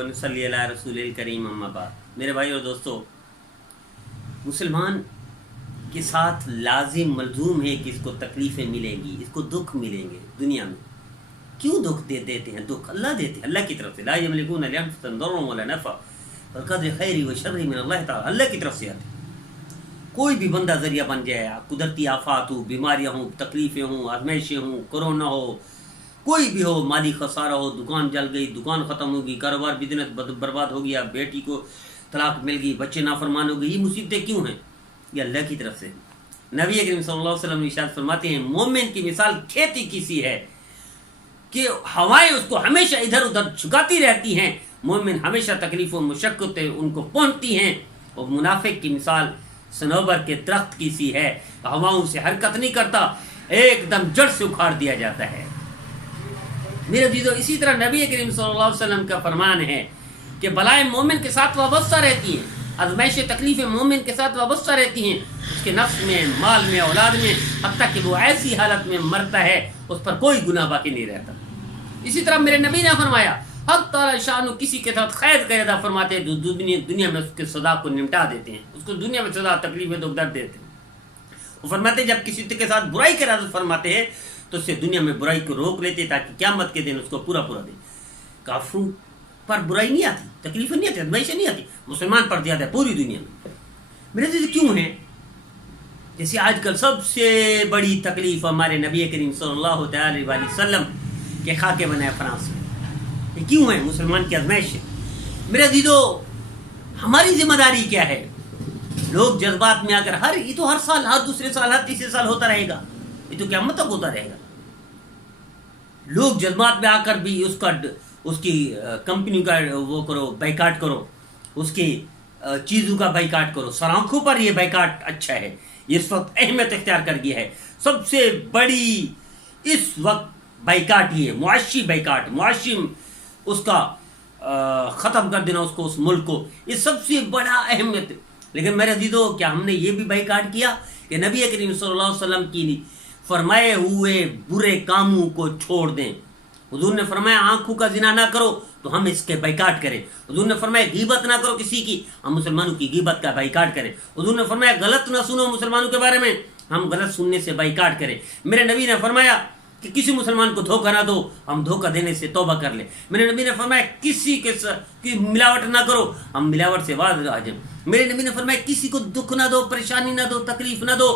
ونصلی علی رسول الکریم اما بعد۔ میرے بھائی اور دوستو، مسلمان کے ساتھ لازم ملزوم ہے کہ اس کو تکلیفیں ملیں گی، اس کو دکھ ملیں گے دنیا میں۔ کیوں دکھ دیتے ہیں؟ دکھ اللہ دیتے ہیں، اللہ کی طرف سے۔ لا یملکون لانفسهم ضرا ولا نفع والقدر خیر و شر من اللہ تعالی، اللہ کی طرف سے آتے ہیں۔ کوئی بھی بندہ ذریعہ بن جائے، قدرتی آفات ہو، بیماریاں ہوں، تکلیفیں ہوں، آزمائشیں ہوں، کورونا ہو، کوئی بھی ہو، مالی خسارہ ہو، دکان جل گئی، دکان ختم ہوگی، کاروبار بزنس برباد ہو گیا، بیٹی کو طلاق مل گئی، بچے نافرمان ہو گئے، یہ مصیبتیں کیوں ہیں؟ یہ اللہ کی طرف سے۔ نبی کریم صلی اللہ علیہ وسلم ارشاد فرماتے ہیں، مومن کی مثال کھیتی کی سی ہے کہ ہوائیں اس کو ہمیشہ ادھر ادھر جھکاتی رہتی ہیں، مومن ہمیشہ تکلیف و مشقتیں ان کو پہنچتی ہیں۔ اور منافق کی مثال صنوبر کے درخت کی سی ہے، ہواؤں سے حرکت نہیں کرتا، ایک دم جڑ سے اکھاڑ دیا جاتا ہے۔ میرے عزیزو، اسی طرح نبی کریم صلی اللہ علیہ وسلم کا فرمان ہے کہ بلائیں مومن کے ساتھ وابستہ رہتی ہیں، آزمائش تکلیفیں مومن کے ساتھ وابستہ رہتی ہیں، اس کے نفس میں، مال میں، اولاد میں، حتیٰ کہ وہ ایسی حالت میں مرتا ہے اس پر کوئی گناہ باقی نہیں رہتا۔ اسی طرح میرے نبی نے فرمایا، حق تعالی شان کسی کے ساتھ خیر کا ارادہ فرماتے ہیں، دنیا میں اس کے سزا کو نمٹا دیتے ہیں، اس کو دنیا میں سزا، تکلیفیں، دکھ درد دیتے ہیں۔ وہ فرماتے ہیں جب کسی کے ساتھ برائی کا ارادہ فرماتے ہیں تو اس سے دنیا میں برائی کو روک لیتے تاکہ قیامت کے دن اس کو پورا دیں۔ کافروں پر برائی نہیں آتی، تکلیفیں نہیں آتی، آزمائشیں نہیں آتی، مسلمان پر زیادہ ہے پوری دنیا میں۔ میرے عزیز، کیوں ہے؟ جیسے آج کل سب سے بڑی تکلیف ہمارے نبی کریم صلی اللہ تعالی علیہ وسلم کے خاکے بنائے فرانس میں، یہ کیوں ہے؟ مسلمان کی آزمائش ہے۔ میرے عزیزو، ہماری ذمہ داری کیا ہے؟ لوگ جذبات میں آ کر یہ تو ہر سال، ہر دوسرے سال، ہر تیسرے سال ہوتا رہے گا، یہ تو قیامت تک ہوتا رہے گا۔ لوگ جذبات میں آ کر بھی اس کی کمپنی کا وہ کرو، بائیکاٹ کرو، اس کی چیزوں کا بائیکاٹ کرو۔ سرآنکھوں پر یہ بائیکاٹ اچھا ہے، یہ اس وقت اہمیت اختیار کر گیا ہے۔ سب سے بڑی اس وقت بائیکاٹ یہ معاشی بائیکاٹ، معاشی اس کا ختم کر دینا، اس کو، اس ملک کو، یہ سب سے بڑا اہمیت۔ لیکن میرے عزیزو، کیا ہم نے یہ بھی بائیکاٹ کیا کہ نبی کریم صلی اللہ علیہ وسلم کی فرمائے ہوئے برے کاموں کو چھوڑ دیں؟ حضور نے فرمایا آنکھوں کا زنا نہ کرو تو ہم اس کے بائیکاٹ کریں۔ حضور نے فرمایا غیبت نہ کرو کسی کی، ہم مسلمانوں کی غیبت کا بائیکاٹ کریں۔ حضور نے فرمایا غلط نہ سنو مسلمانوں کے بارے میں، ہم غلط سننے سے بائیکاٹ کریں۔ میرے نبی نے فرمایا کہ کسی مسلمان کو دھوکہ نہ دو، ہم دھوکہ دینے سے توبہ کر لیں۔ میرے نبی نے فرمایا کسی کی ملاوٹ نہ کرو، ہم ملاوٹ سے باز آ جائیں۔ میرے نبی نے فرمایا کسی کو دکھ نہ دو، پریشانی نہ دو، تکلیف نہ دو،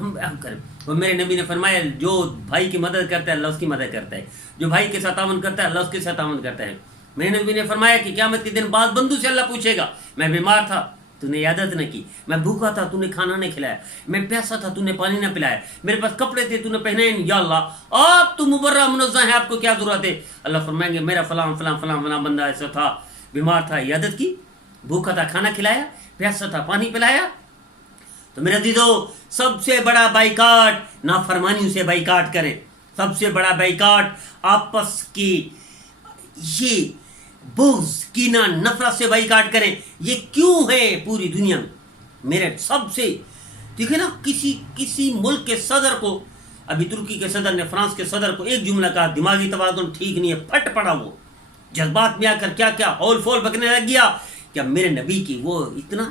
ہم کریں۔ اور میرے نبی نے فرمایا جو بھائی کی مدد کرتا ہے اللہ اس کی مدد کرتا ہے، جو بھائی کے ساتھ تعاون کرتا ہے اللہ اس کے ساتھ تعاون کرتا ہے۔ میرے نبی نے فرمایا کہ قیامت کے دن بعض بندوں سے اللہ پوچھے گا، میں بیمار تھا تو نے عیادت نہ کی، میں بھوکا تھا تو نے کھانا نہیں کھلایا، میں پیاسا تھا تو نے پانی نہ پلایا، میرے پاس کپڑے تھے تو نے پہنائے نہیں، یا اللہ آپ تو مبرہ منزہ ہیں، آپ کو کیا ضرورت ہے؟ اللہ فرمائیں گے میرا فلاں فلاں فلاں فلاں بندہ ایسا تھا، بیمار تھا، عیادت کی، بھوکا تھا کھانا کھلایا، پیاسا تھا پانی پلایا۔ تو میرے عزیزو، سب سے بڑا بائیکاٹ نافرمانیوں سے بائیکاٹ کریں، سب سے بڑا بائیکاٹ آپس کی یہ بغض، کینہ، نفرت سے بائیکاٹ کریں۔ یہ کیوں ہے پوری دنیا میں؟ میرے سب سے دیکھیں نا، کسی ملک کے صدر کو، ابھی ترکی کے صدر نے فرانس کے صدر کو ایک جملہ کہا، دماغی توازن ٹھیک نہیں ہے، پھٹ پڑا، وہ جذبات میں آ کر کیا کیا ہول فول بکنے لگ گیا۔ کیا میرے نبی کی وہ اتنا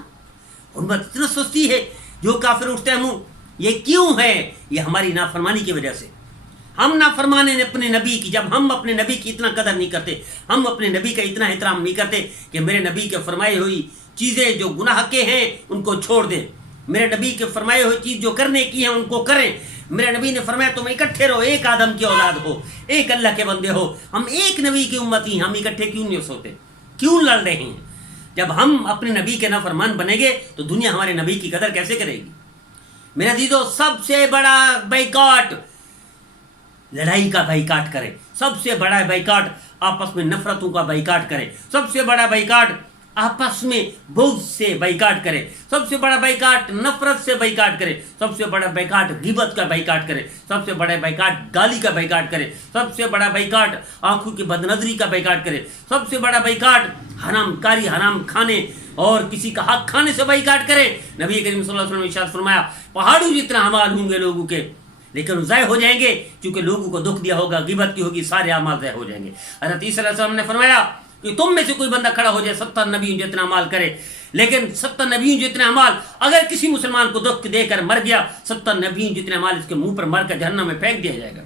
حرمت، اتنا سستی ہے جو کافر اٹھتے ہیں منہ؟ یہ کیوں ہے؟ یہ ہماری نافرمانی کی وجہ سے۔ ہم نافرمان ہیں اپنے نبی کی، جب ہم اپنے نبی کی اتنا قدر نہیں کرتے، ہم اپنے نبی کا اتنا احترام نہیں کرتے کہ میرے نبی کے فرمائے ہوئی چیزیں جو گناہ کے ہیں ان کو چھوڑ دیں، میرے نبی کے فرمائے ہوئی چیز جو کرنے کی ہیں ان کو کریں۔ میرے نبی نے فرمایا تم اکٹھے رہو، ایک آدم کی اولاد ہو، ایک اللہ کے بندے ہو، ہم ایک نبی کی امتی، ہم اکٹھے کیوں نہیں ہو سکتے؟ کیوں لڑ رہے ہیں؟ جب ہم اپنے نبی کے نافرمان بنیں گے تو دنیا ہمارے نبی کی قدر کیسے کرے گی؟ میرے عزیزو، سب سے بڑا بائیکاٹ لڑائی کا بائیکاٹ کریں، سب سے بڑا بائیکاٹ آپس میں نفرتوں کا بائیکاٹ کریں، سب سے بڑا بائیکاٹ آپس میں بغض سے بائیکاٹ کریں، سب سے بڑا بائیکاٹ نفرت سے بائیکاٹ کریں، سب سے بڑا بائیکاٹ غیبت کا بائیکاٹ کریں، سب سے بڑا بائیکاٹ گالی کا بائیکاٹ کریں، سب سے بڑا بائیکاٹ آنکھوں کی بدنظری کا بائیکاٹ کریں، سب سے بڑا بائیکاٹ حرام کاری، حرام کھانے اور کسی کا حق کھانے سے بائیکاٹ کریں۔ نبی کریم صلی اللہ علیہ وسلم نے ارشاد فرمایا پہاڑوں جتنا اعمال ہوں گے لوگوں کے، لیکن ضائع ہو جائیں گے کیونکہ لوگوں کو دکھ دیا ہوگا، غیبت کی ہوگی، سارے اعمال ضائع ہو جائیں گے۔ حضرت عیسیٰ علیہ السلام نے فرمایا کہ تم میں سے کوئی بندہ کھڑا ہو جائے 70 نبیوں جتنا عمال کرے، لیکن 70 نبیوں جتنا عمال اگر کسی مسلمان کو دکھ دے کر مر گیا، 70 نبیوں جتنے عمال اس کے منہ پر مر کر جہنم میں پھینک دیا جائے گا۔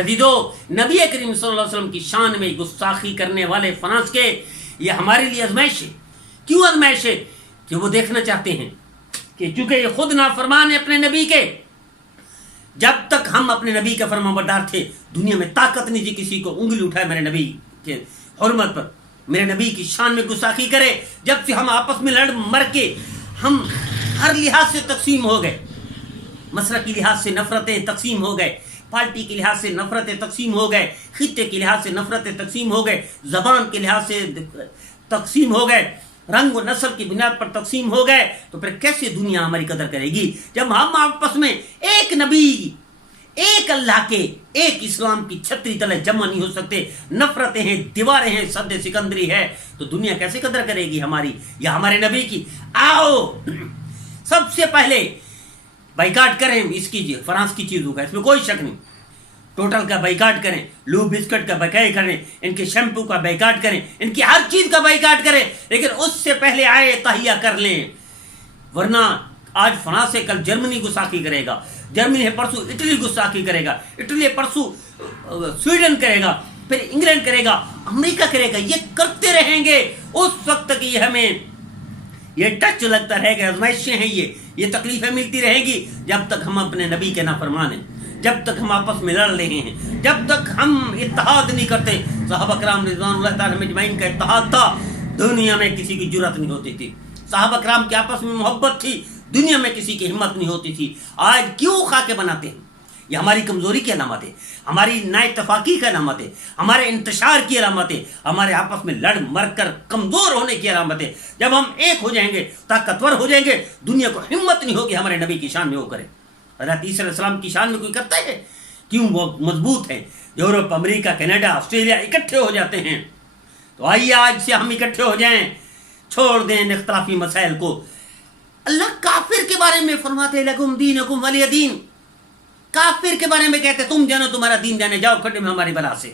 عزیزو، نبی کریم صلی اللہ علیہ وسلم کی شان میں گستاخی کرنے والے فرانس کے، یہ ہمارے لیے آزمائش ہے۔ کیوں آزمائش ہے؟ کہ وہ دیکھنا چاہتے ہیں کہ چونکہ یہ خود نافرمان ہے اپنے نبی کے، جب تک ہم اپنے نبی کا فرمانبردار تھے دنیا میں طاقت نہیں تھی کسی کو انگلی اٹھائے میرے نبی کے حرمت پر، میرے نبی کی شان میں گستاخی کرے۔ جب سے ہم آپس میں لڑ مر کے ہم ہر لحاظ سے تقسیم ہو گئے، مسلک کی لحاظ سے نفرتیں تقسیم ہو گئے، پارٹی کے لحاظ سے نفرتیں تقسیم ہو گئے، خطے کے لحاظ سے نفرتیں تقسیم ہو گئے، زبان کے لحاظ سے تقسیم ہو گئے، رنگ و نسل کی بنیاد پر تقسیم ہو گئے، تو پھر کیسے دنیا ہماری قدر کرے گی جب ہم آپس میں ایک نبی، ایک اللہ کے، ایک اسلام کی چھتری تلے جمع نہیں ہو سکتے؟ نفرتیں ہیں، دیواریں ہیں، سد سکندری ہے، تو دنیا کیسے قدر کرے گی ہماری یا ہمارے نبی کی؟ آؤ سب سے پہلے بائیکاٹ کریں اس کی، فرانس کی چیزوں کا، اس میں کوئی شک نہیں، ٹوٹل کا بائیکاٹ کریں، لو بسکٹ کا بائیکاٹ کریں، ان کے شیمپو کا بائیکاٹ کریں، ان کی ہر چیز کا بائیکاٹ کریں، لیکن اس سے پہلے آئے تہیہ کر لیں، ورنہ آج فرانس ہے کل جرمنی گستاخی کرے گا، جرمنی ہے پرسوں اٹلی گستاخی کرے گا، اٹلی پرسوں سویڈن کرے گا، پھر انگلینڈ کرے گا، امریکہ کرے گا، یہ کرتے رہیں گے اس وقت تک یہ ہمیں یہ ٹچ لگتا رہے گا، آزمائشیں ہیں، یہ تکلیفیں ملتی رہیں گی جب تک ہم اپنے نبی کے نافرمان ہیں، جب تک ہم آپس میں لڑ رہے ہیں، جب تک ہم اتحاد نہیں کرتے۔ صحابہ کرام رضوان اللہ تعالیٰ مجمعین کا اتحاد تھا، دنیا میں کسی کی جرأت نہیں ہوتی تھی، صحابہ کرام کے آپس میں محبت تھی، دنیا میں کسی کی ہمت نہیں ہوتی تھی۔ آج کیوں خاکے بناتے ہیں؟ یہ ہماری کمزوری کی علامت ہے، ہماری نا اتفاقی کی علامت ہے، ہمارے انتشار کی علامت ہے، ہمارے آپس میں لڑ مر کر کمزور ہونے کی علامت ہے۔ جب ہم ایک ہو جائیں گے، طاقتور ہو جائیں گے، دنیا کو ہمت نہیں ہوگی ہمارے نبی کی شان میں وہ کرے۔ حضرت عیسیٰ علیہ السلام کی شان میں کوئی کرتا ہے؟ کیوں وہ مضبوط ہیں؟ یورپ، امریکہ، کینیڈا، آسٹریلیا اکٹھے ہو جاتے ہیں۔ تو آئیے آج سے ہم اکٹھے ہو جائیں، چھوڑ دیں ان اختلافی مسائل کو۔ اللہ کافر کے بارے میں فرماتے لکم دینکم ولی دین، کافر کے بارے میں کہتے تم جانو تمہارا دین جانے، جاؤ کھڈے میں ہماری بلا سے۔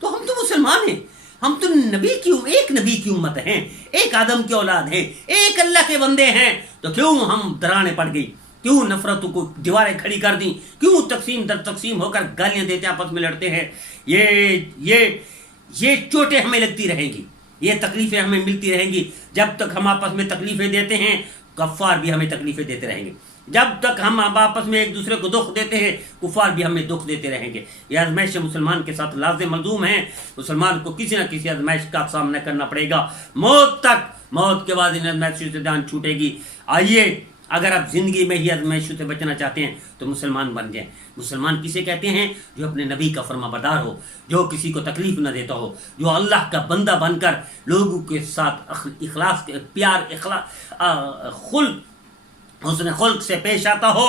تو ہم تو مسلمان ہیں، ہم تو نبی کی، ایک نبی کی امت ہیں، ایک آدم کی اولاد ہیں، ایک اللہ کے بندے ہیں، تو کیوں ہم درانے پڑ گئی؟ کیوں نفرتوں کو دیواریں کھڑی کر دیں؟ کیوں تقسیم در تقسیم ہو کر گالیاں دیتے آپس میں لڑتے ہیں؟ یہ چوٹیں ہمیں لگتی رہیں گی، یہ تکلیفیں ہمیں ملتی رہیں گی جب تک ہم آپس میں تکلیفیں دیتے ہیں۔ کفار بھی ہمیں تکلیفیں دیتے رہیں گے، جب تک ہم آپس میں ایک دوسرے کو دکھ دیتے ہیں کفار بھی ہمیں دکھ دیتے رہیں گے۔ یہ آزمائش مسلمان کے ساتھ لازم ملزوم ہے، مسلمان کو کسی نہ کسی آزمائش کا سامنا کرنا پڑے گا موت تک، موت کے بعد ان آزمائشوں سے جان چھوٹے گی۔ آئیے اگر آپ زندگی میں ہی آزمائشوں سے بچنا چاہتے ہیں تو مسلمان بن جائیں۔ مسلمان کسے کہتے ہیں؟ جو اپنے نبی کا فرما بردار ہو، جو کسی کو تکلیف نہ دیتا ہو، جو اللہ کا بندہ بن کر لوگوں کے ساتھ اخلاص، پیار، حسن خلق سے پیش آتا ہو،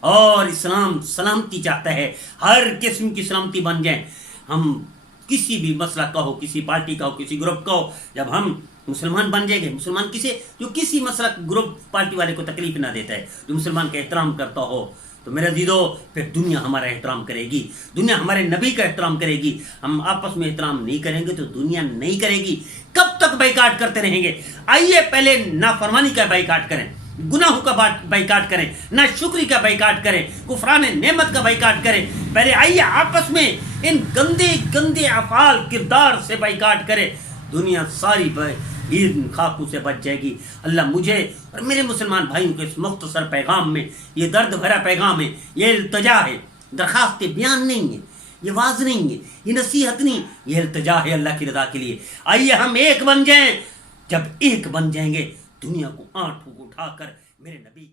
اور اسلام سلامتی چاہتا ہے، ہر قسم کی سلامتی بن جائیں۔ ہم کسی بھی مسلک کا ہو، کسی پارٹی کا ہو، کسی گروپ کا ہو، جب ہم مسلمان بن جائیں گے، مسلمان کسے؟ جو کسی مسلک، گروپ، پارٹی والے کو تکلیف نہ دیتا ہے، جو مسلمان کا احترام کرتا ہو، تو میرے عزیزو پھر دنیا ہمارا احترام کرے گی، دنیا ہمارے نبی کا احترام کرے گی۔ ہم آپس میں احترام نہیں کریں گے تو دنیا نہیں کرے گی۔ کب تک بائیکاٹ کرتے رہیں گے؟ آئیے پہلے نافرمانی کا بائیکاٹ کریں، گناہوں کا بائیکاٹ کریں، نہ شکری کا بائیکاٹ کریں، کفران نعمت کا بائیکاٹ کریں۔ پہلے آئیے آپس میں ان گندے گندے افعال، کردار سے بائیکاٹ کریں، دنیا ساری ان خاکوں سے بچ جائے گی۔ اللہ مجھے اور میرے مسلمان بھائیوں کے اس مختصر پیغام میں، یہ درد بھرا پیغام ہے، یہ التجا ہے، درخواست بیان نہیں ہے، یہ واز نہیں ہے، یہ نصیحت نہیں، یہ التجا ہے اللہ کی رضا کے لیے۔ آئیے ہم ایک بن جائیں، جب ایک بن جائیں گے دنیا کو آنکھوں کو اٹھا کر میرے نبی